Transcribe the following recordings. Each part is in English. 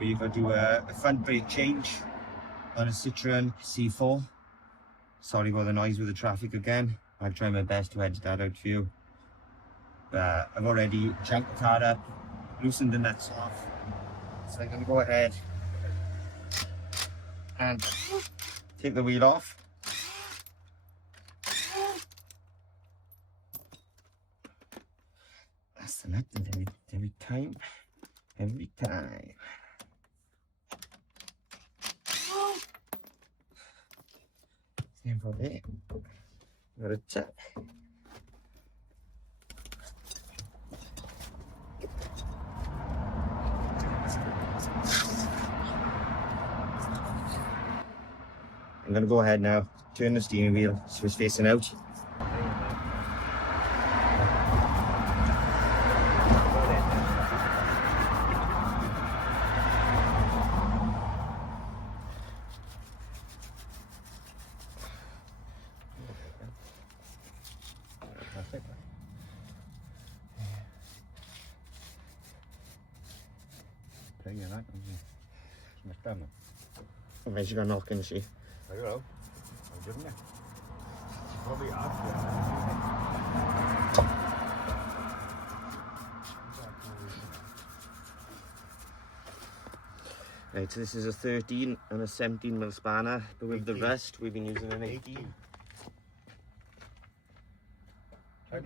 We've got to do a front brake change on a Citroen C4. Sorry about the noise with the traffic again. I'll try my best to edit that out for you. But I've already jacked the car up, loosened the nuts off. So I'm going to go ahead and take the wheel off. That's the nut every time. Every time. Same for there. Got a tap. I'm going to go ahead now, turn the steering wheel so it's facing out. Where's you got knocking, see? I don't know. I'm giving it. Probably asked Right, so this is a 13 and a 17mm spanner, but with 18. The rest we've been using an 18. Try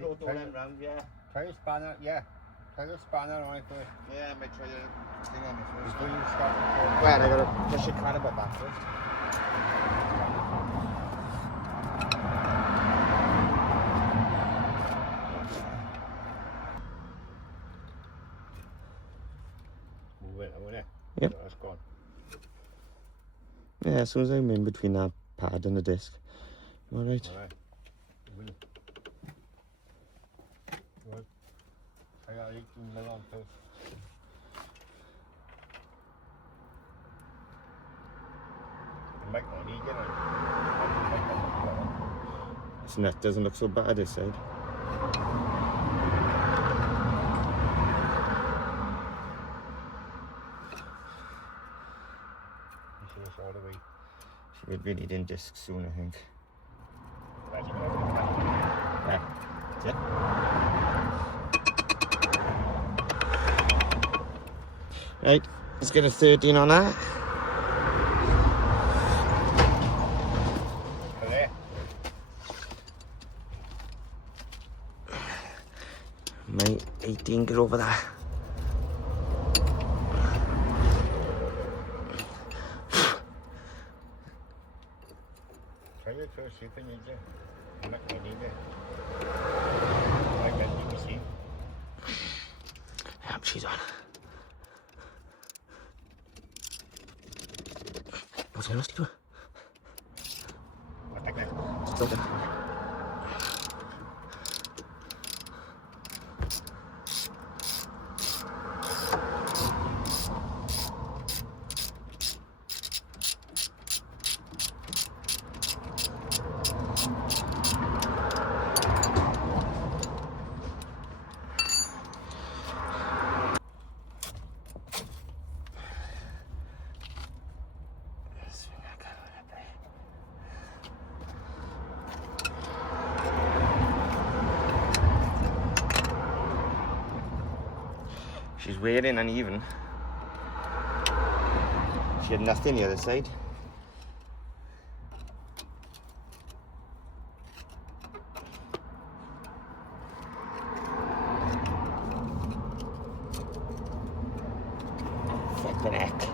the spanner, yeah. Try the spanner on it first. Yeah, I might try the thing on it first. Before you start the car. Well, I gotta push the caliper back first. Move it, I want it. Yep. That's gone. Yeah, as soon as I'm in between that pad and the disc. Alright. Alright. Right. I got 18mm on first. You might not need it. This nut doesn't look so bad this side. All the way. Should be needing discs soon, I think. Yeah. That's it. Right, let's get a 13 on that. There. My 18 get over that. Try it first, see if you need it. I'm not going to need it. I bet you can see. Yeah, she's on. What's going on, Steve? I'll take that. It's okay. She's wearing uneven. She had nothing the other side. Flippin' heck.